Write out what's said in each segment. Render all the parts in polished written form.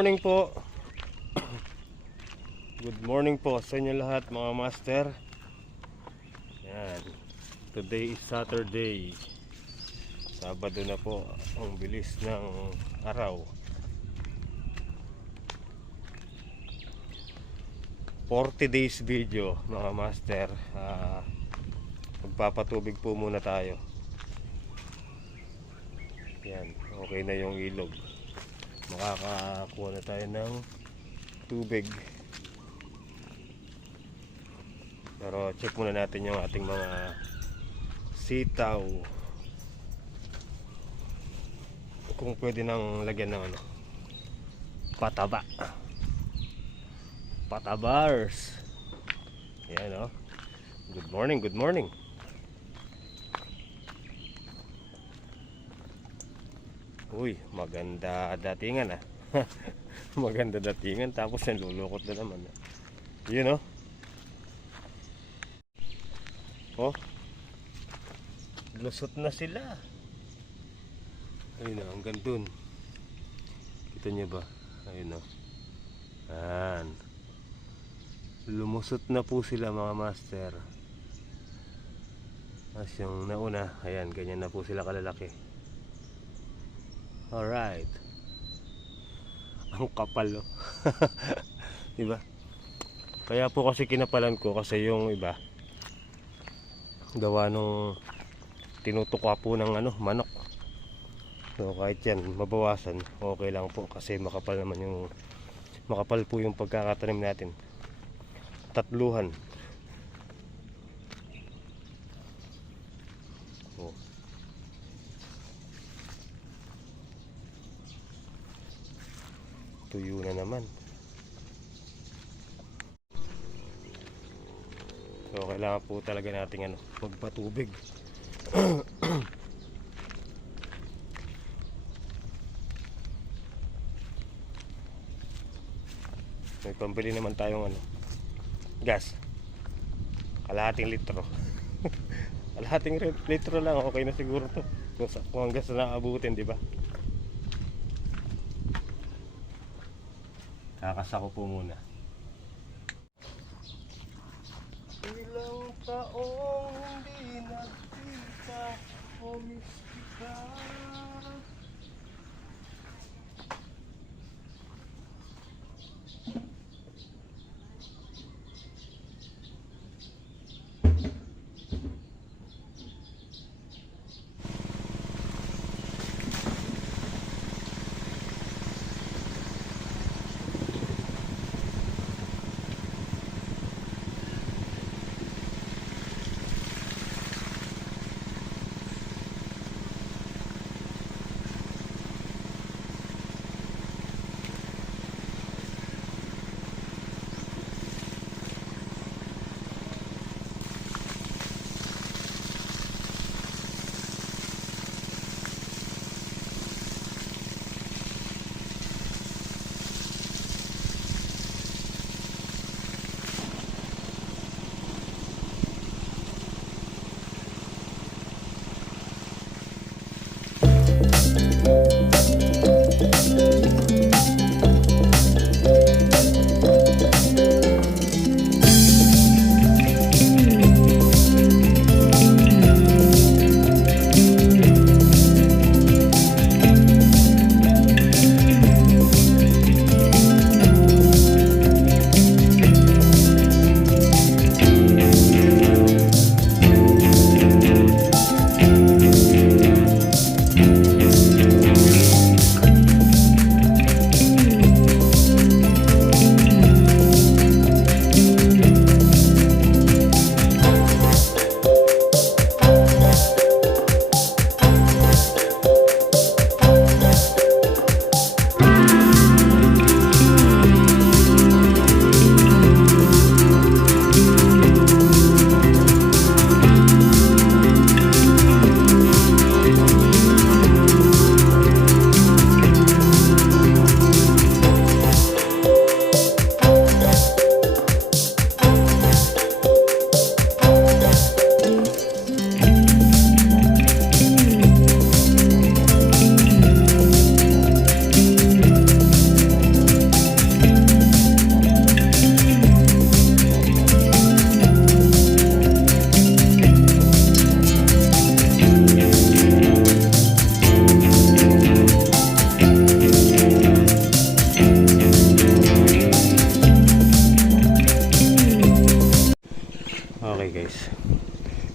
morning po. Good morning po sa inyo lahat mga master. Yan. Today is Saturday. Sabado na po. Ang bilis ng araw. 40 days video mga master. Magpapatubig po muna tayo. Yan. Okay na yung ilog. Makakakuha na tayo ng tubig. Pero check muna natin yung ating mga sitaw, kung pwede nang lagyan ng pataba, patabars. Yan o. Good morning, good morning. Uy, maganda datingan ah. Maganda datingan, tapos nalulukot na naman. Yun oh. Oh, lusot na sila. Ayun oh, hanggang dun. Kita nyo ba? Ayun oh. Yan. Lumusot na po sila mga master. As yung nauna, ayan, ganyan na po sila kalalaki. Alright. Ang kapal oh. Diba? Kaya po kasi kinapalan ko kasi yung iba gawa nung tinutukwa po ng manok. So kahit yan mabawasan, okay lang po kasi makapal naman yung makapal po yung pagkakatanim natin. Tatluhan. Oh. Tuyo na naman. So kailangan po talaga nating magpatubig. May pambili naman tayong gas. Kalahating litro. Kalahating litro lang, okay na siguro to. Kung ang gas na naabutin, di ba? Kakasako po muna. Ilang taong hindi nagkita o mistika.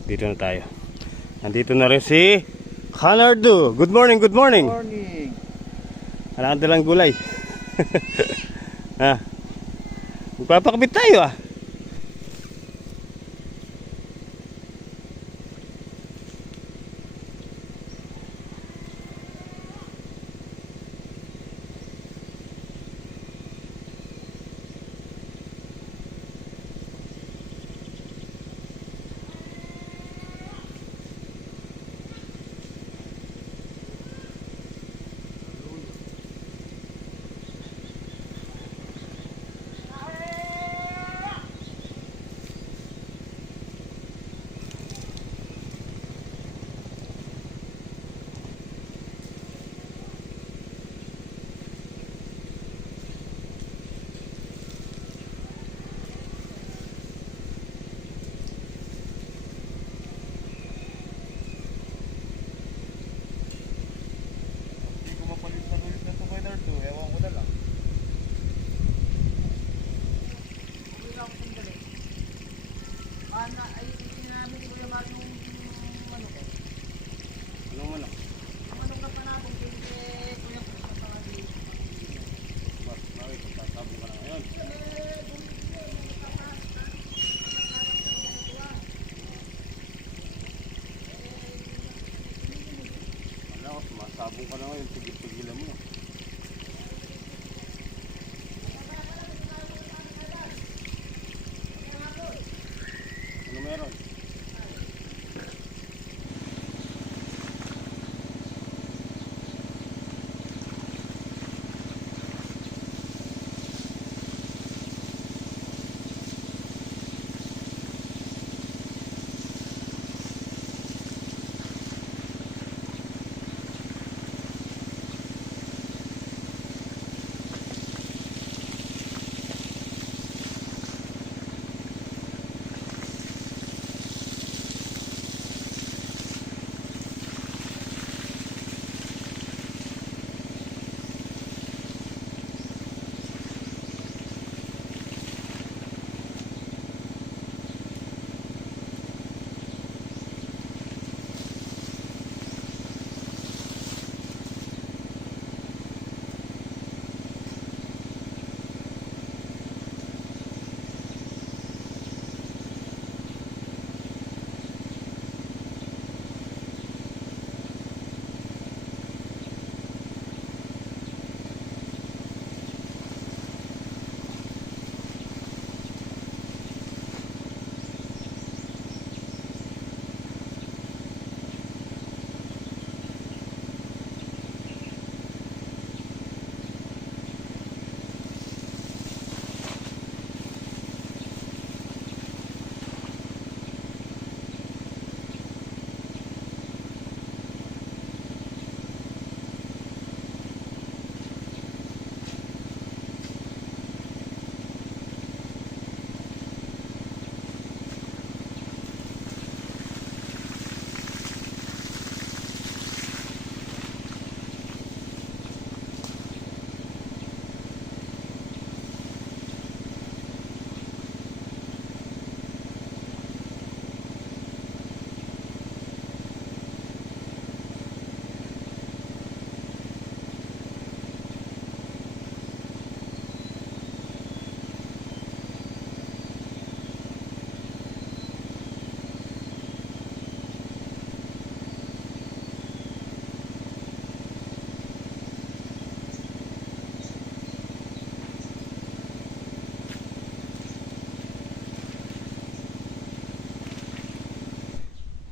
Dito na tayo. Nandito na rin si Hanardo. Good morning, good morning. Morning. Alam ka lang gulay. Ha? Magpapakabit tayo ah. Hindi ko mapalit na ulit na sa weather to. Ewan ko na lang. Hindi lang ako sandali. Ay, namin ko yung ano ko. Anong manok? Ang ano ka pa natin, kuya ko sa pangadi. Bakit? Magtatabo ka na ngayon. Wala ko, sumasabong ka na ngayon. Tigil-tigilan mo. Ano meron?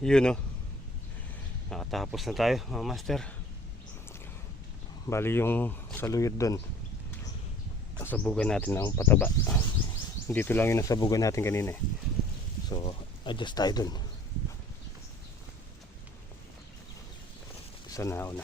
Yun oh. Nakatapos na tayo mga master. Bali yung saluyot doon, sabugan natin ng pataba. Dito lang yung nasabugan natin kanina eh. So adjust tayo doon. Isa na una.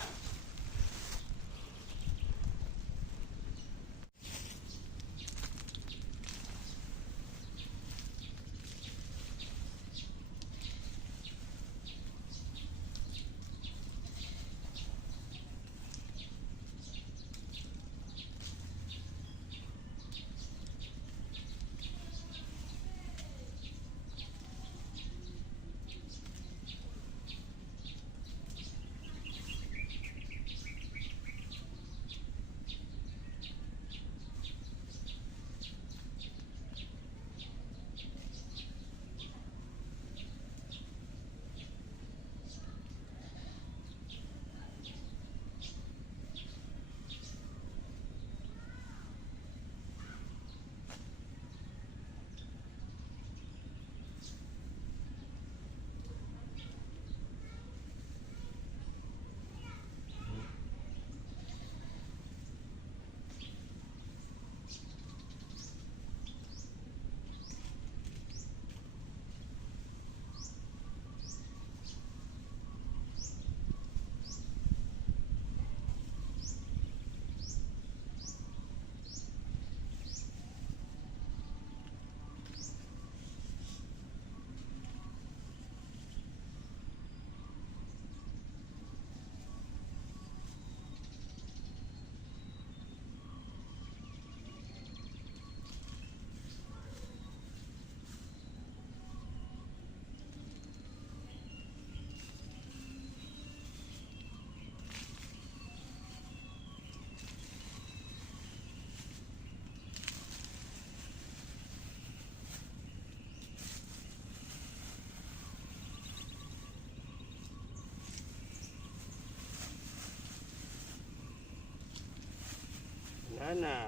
Wala na.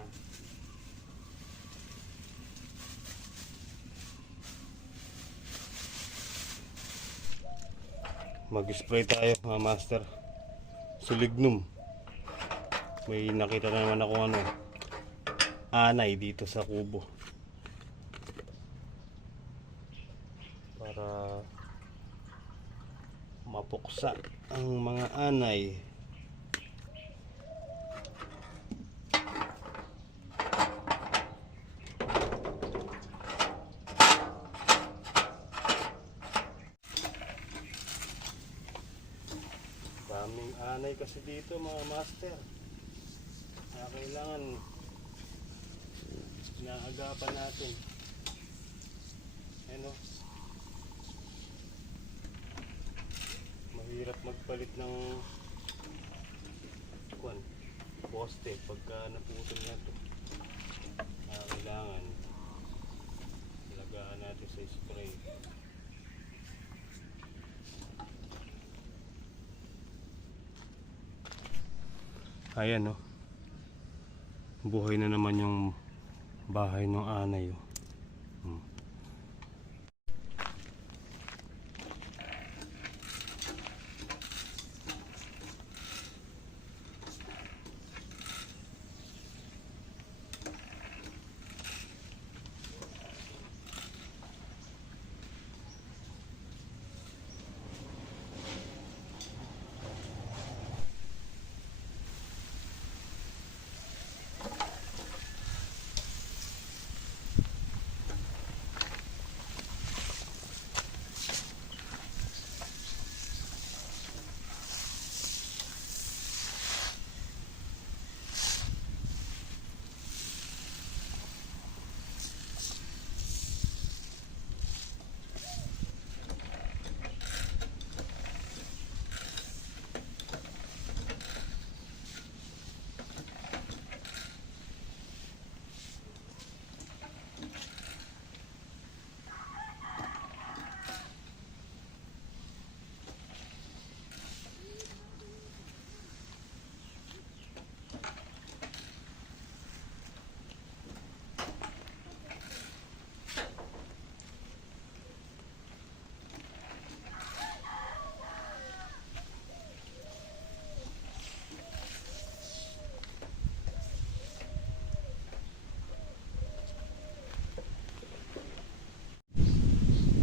Mag-spray tayo mga master. Sulignum. May nakita na naman ako anay dito sa kubo. Para mapuksa ang mga anay. Daming anay kasi dito mga master. Kaya kailangan inaagapan natin. Ano? Mahirap magpalit ng poste pagka naputol na ito. Kaya kailangan ilagaan natin sa spray. Ayan, no. Buhay na naman yung bahay ng anay, oh.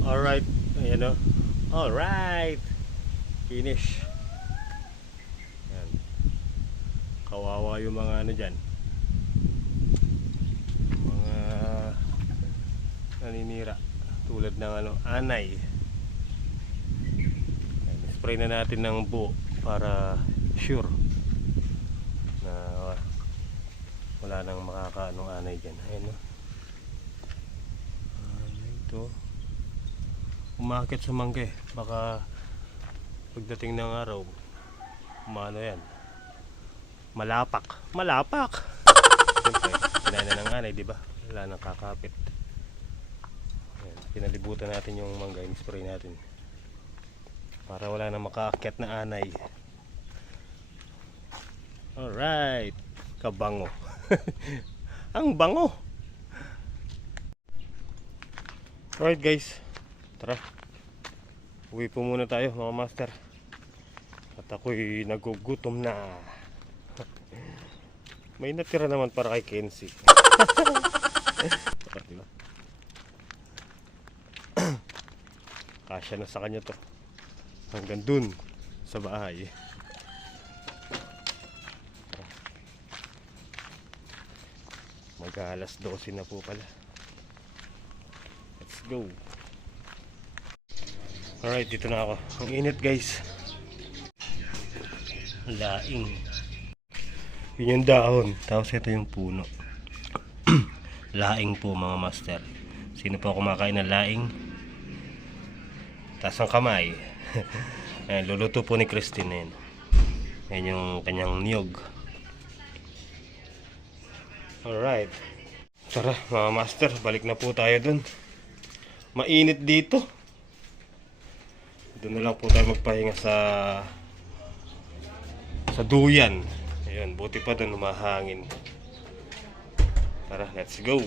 Alright, ayan o. Alright, finish. Ayan. Kawawa yung mga dyan, mga naninira tulad ng anay. Ayan, spray na natin ng buo para sure na wala nang makakaanong anay dyan. Ayan o. Ito umakit sa mangke, baka pagdating ng araw yan, malapak siyempre kinain na ng anay, diba? Wala nang kakapit. Ayan, pinalibutan natin yung mangga, in-spray natin para wala nang makaakyat na anay. Alright, kabango. Ang bango. Alright guys, tara, uwi po muna tayo mga master. At ako'y nagugutom na. May natira naman para kay Kenzie. Diba? Kasya na sa kanya to hanggang dun sa bahay. Mag-alas 12 na po pala. Let's go. Alright, dito na ako. Ang init guys. Laing. Yun yung dahon. Tapos ito yung puno. Laing po mga master. Sino po kumakain ng laing? Taas ang kamay. Ayan, luluto po ni Christine na yun. Yan yung kanyang niyog. Alright. Tara mga master, balik na po tayo dun. Mainit dito. Doon na lang po tayo magpahinga sa duyan. Ayun, buti pa doon humahangin. Tara, let's go.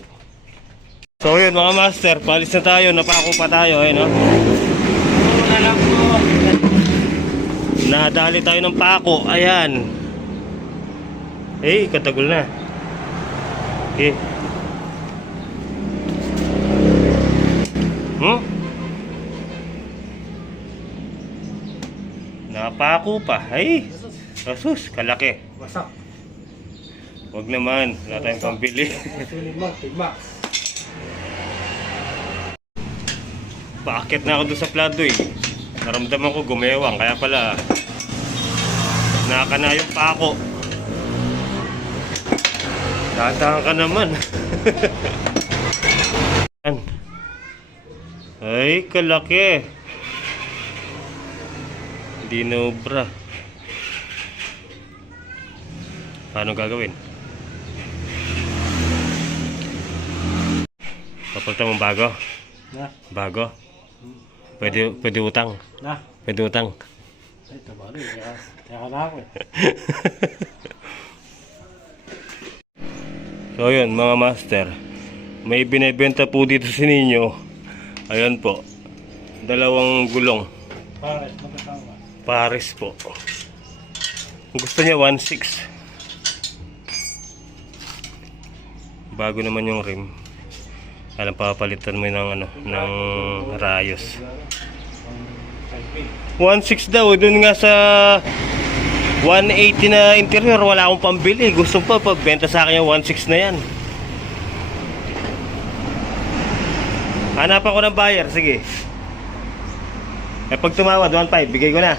So yun mga master, palis na tayo, napako pa tayo, ayun, no? Nadali tayo ng pako, ayan. Katagol na. Okay. Napako pa. Asus, kalaki. Wasak. Wag naman, wala tayong pambili. Paakit na ako doon sa plado eh. Naramdaman ko gumewang, kaya pala naka na yung pako. Tatahan ka naman. Ay, kalaki. Dinobra. Paano gagawin? Papalitan mong bago? Na. Bago? Pwede utang. Na. Pwede utang. Ito ba rin? Kaya na ako eh. So yun mga master, may binebenta po dito sa ninyo. Ayan po, dalawang gulong. Pares, magkasama. Pares po. Gusto niya 1.6. Bago naman yung rim. Alam, papalitan mo ng ng rayos. 1.6 daw, dun nga sa 180 na interior, wala akong pambili. Gusto pa pagbenta sa akin yung 1.6 na yan. Hanap ako ng buyer, sige. Pag tumawad, 1.5, bigay ko na.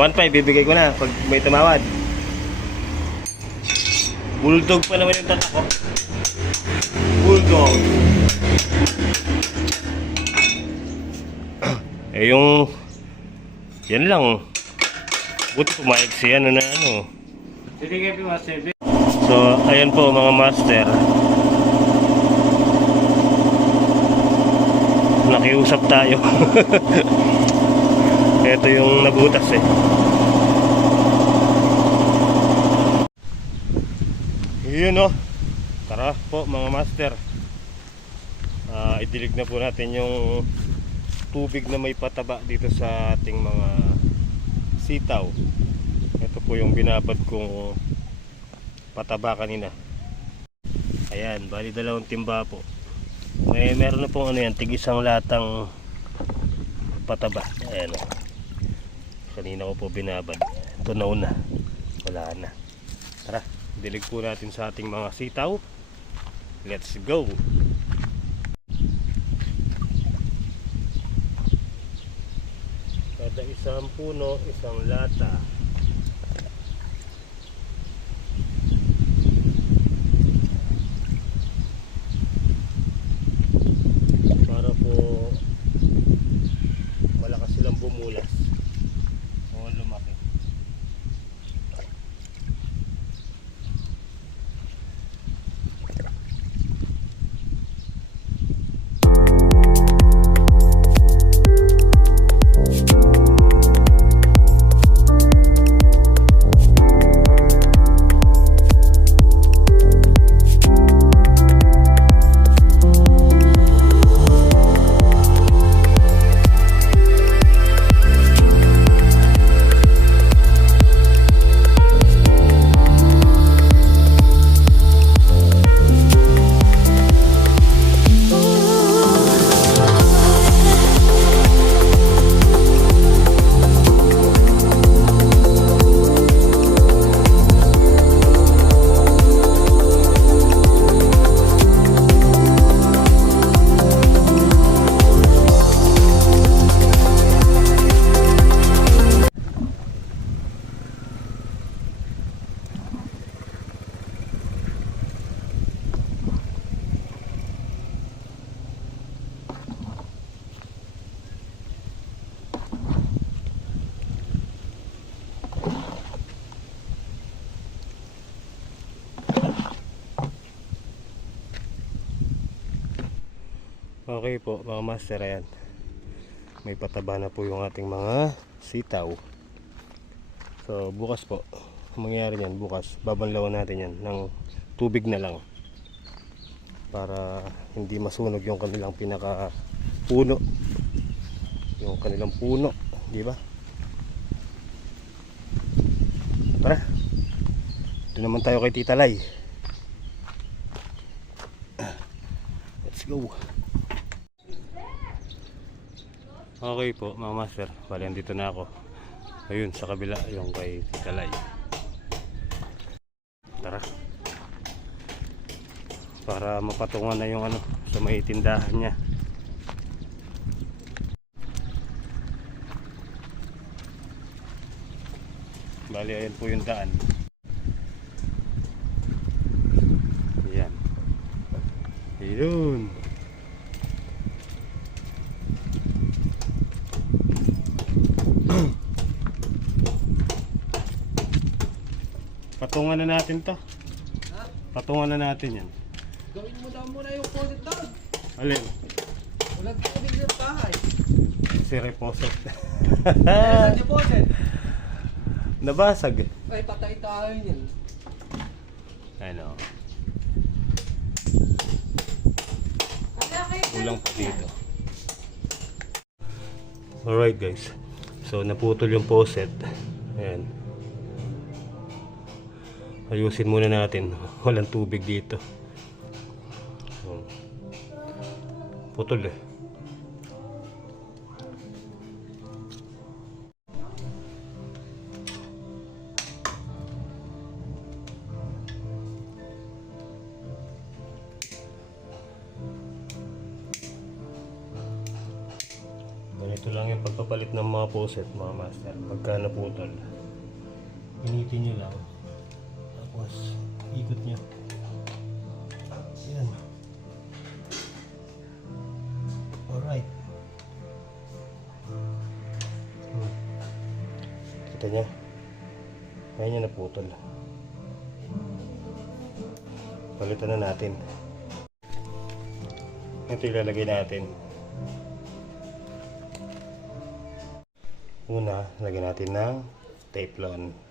1.5, bibigay ko na pag may tumawad. Bulldog pa naman yung tatak ko. Bulldog. Yung yan lang. Buti pumayag siya na Sige kayo Master. So ayan po mga master, nakiusap tayo. Ito yung nabutas eh. Yun o. Tara po mga master, idilig na po natin yung tubig na may pataba dito sa ating mga sitaw. Ito po yung binabad kong pataba kanina. Ayan, bali dalawang timba po. Meron na pong yan, tig-isang latang pataba. Ayan o. Kanina ko po binabad. Ito na. Wala na. Tara, dilig po natin sa ating mga sitaw. Let's go! Kada isang puno, isang lata. Para po malakas silang bumulas o lumaki. Okay po mga master, ayan. May pataba na po yung ating mga sitaw. So bukas po, ang mangyayari niyan, bukas babanlawan natin yan ng tubig na lang. para hindi masunog yung kanilang pinaka puno, yung kanilang puno, di ba? Tara, ito naman tayo kay Tita Lai. Let's go. Okay po mga master, bali andito na ako. Ayun sa kabila yung kay Tita Lai. Tara, para mapatungan na yung ano sa may tindahan niya. Bali ayan po yung daan. Ayan. Ayun. Patungan na natin to. Patungan na natin yan. Gawin mo daw muna yung polit down. Alin? Walang tubig ng bahay. Si Reposet. Sa deposit. Nabasag. Ay, patay tayo yun. Ano? Kulang pa dito. Alright guys. So naputol yung poset. Ayan. Ayusin muna natin. Walang tubig dito. So, putol eh. Ganito lang yung pagpapalit ng mga poset mga master. Pagka naputol, initin nyo lang. Tapos ikot nyo. Yan. Alright. Kita nyo? Ngayon yung naputol. Palitan na natin. Ito ilalagay natin. Una, lagyan natin ng Teflon.